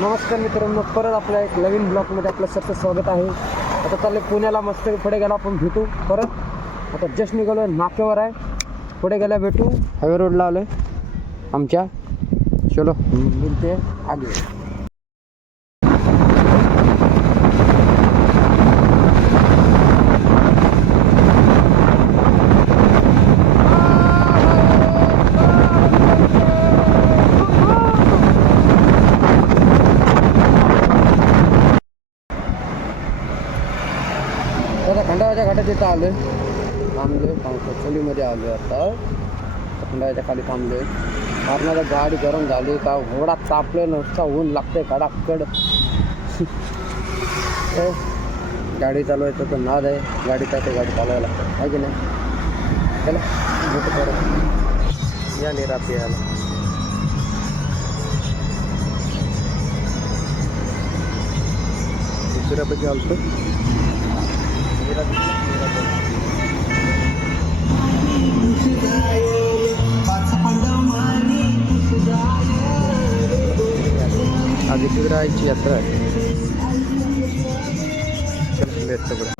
नमस्कार मित्रांनो, परत आपल्या एक नवीन ब्लॉगमध्ये आपलं सर्व स्वागत आहे. आता चालले पुण्याला, मस्त पुढे गेला आपण भेटू परत. आता जस्ट निघालो, नाक्यावर आहे, पुढे गेल्या भेटू. हायवे रोडला आलो आहे आमच्या. चलो मिलते आगे. आता खंडाळ्याच्या घाटात इथं आलो आहे, थांबलो पावसाळीमध्ये आलो आहे. आता खंडाळ्याच्या खाली थांबलो आहे, कारण आता गाडी गरम झाली का घोडा तापले, नुसता ऊन लागते कडाकड. गाडी चालवायचं तर नाद आहे, गाडी चालवायला लागतं आहे की नाही. चला मोठं परत या निरापी याला. दुसऱ्यापैकी आलतो आधी शिवरायाची यात्रा आहे. भेटतो बरं.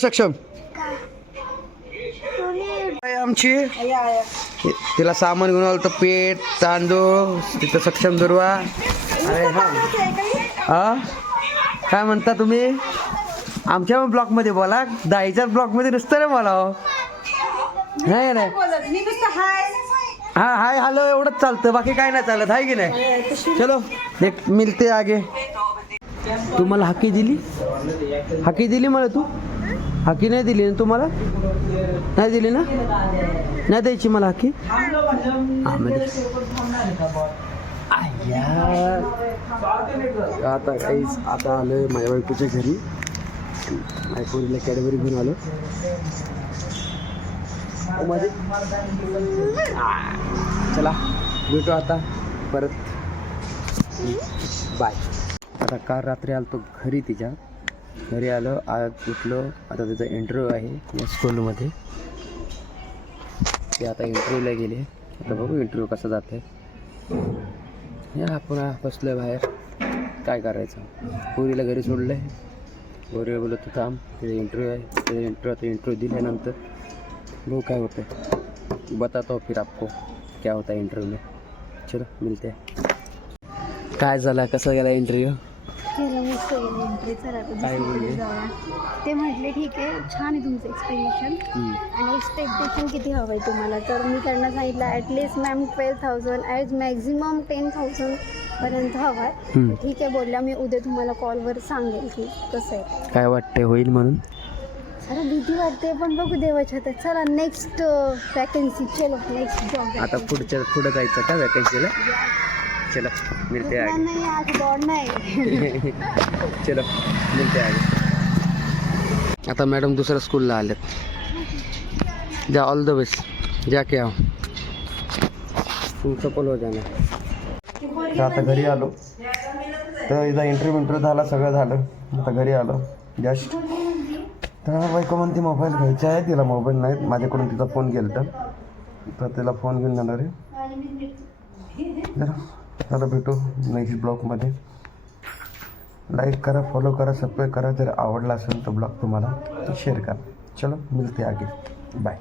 सक्षम आमची तिला सामान घेऊन आलं तर पेट तांदूळ तिथं सक्षम दुर्वा. अरे हा काय म्हणता तुम्ही? आमच्या ब्लॉकमध्ये बोला, दाईच्या ब्लॉकमध्ये नुसतं रे बोला. नाही नाही हा हाय हॅलो एवढंच चालतं, बाकी काय नाही चालत आहे की नाही. चलो एक मिलते आगे. तू मला हाकी दिली मला, तू हाकी नाही दिली ना तुम्हाला? नाही दिली ना? नाही द्यायची मला हाकी. आता काहीच आता आलोय माझ्या बायकोच्या घरी. माझ्या पोरीला कॅडबरी घेऊन आलो. चला भेटू आता परत, बाय. आता काल रात्री आलो तो घरी आलो, आज उठलो. आता त्याचा इंटरव्ह्यू आहे या स्कूलमध्ये, ते आता इंटरव्ह्यूला गेले. आता बघू इंटरव्ह्यू कसा जात आहे. या आपण बसलो बाहेर, काय करायचं. पोरीला घरी सोडलं आहे, पोरीला बोलत तू थांब, ते इंटरव्ह्यू आहे. ते इंटरव्ह्यू दिल्यानंतर बघू काय होतं आहे, बताता फिर आपको क्या होता है इंटरव्ह्यू में. चलो मिलते. काय झालं, कसं गेला इंटरव्ह्यू? काय बोलले? ते म्हटले ठीक आहे, छान आहे तुमचं एक्सपेक्टेशन, आणि एक्सपेक्टेशन किती हवं आहे तुम्हाला. तर मी त्यांना सांगितलं ॲटलिस्ट मॅम 12,000 ॲज मॅक्झिमम 10,000 पर्यंत हवं आहे. ठीक आहे बोलल्या, मी उद्या तुम्हाला कॉलवर सांगेल की कसं आहे. काय वाटते होईल म्हणून? अरे भीती वाटते, पण बघू देवाच्या हातात. चला नेक्स्ट वॅकन्सी, चलो नेक्स्ट जॉब. आता पुढं जायचं का वॅकन्सीला? चलो मिलते आगे. नहीं आज दौड़ना है. चलो मिलते आगे. आता मॅडम दुसऱ्या स्कूलला आलेत. जा, ऑल द बेस्ट, जा के आओ, तुम सफल हो जाणार. आता घरी आलो, तर इथं इंटरव्ह्यू झाला, सगळं झालं. आता घरी आलो जस्ट. तर बायको म्हणते मोबाईल घ्यायचा आहे, तिला मोबाईल नाही, माझ्याकडून तिचा फोन गेला तर तिला फोन घेऊन जाणार आहे. चला भेटू नेक्स्ट ब्लॉगमध्ये. लाईक करा, फॉलो करा, सबस्क्राईब करा. जर आवडला असेल तर ब्लॉग तुम्हाला शेअर करा. चलो मिलते आगे, बाय.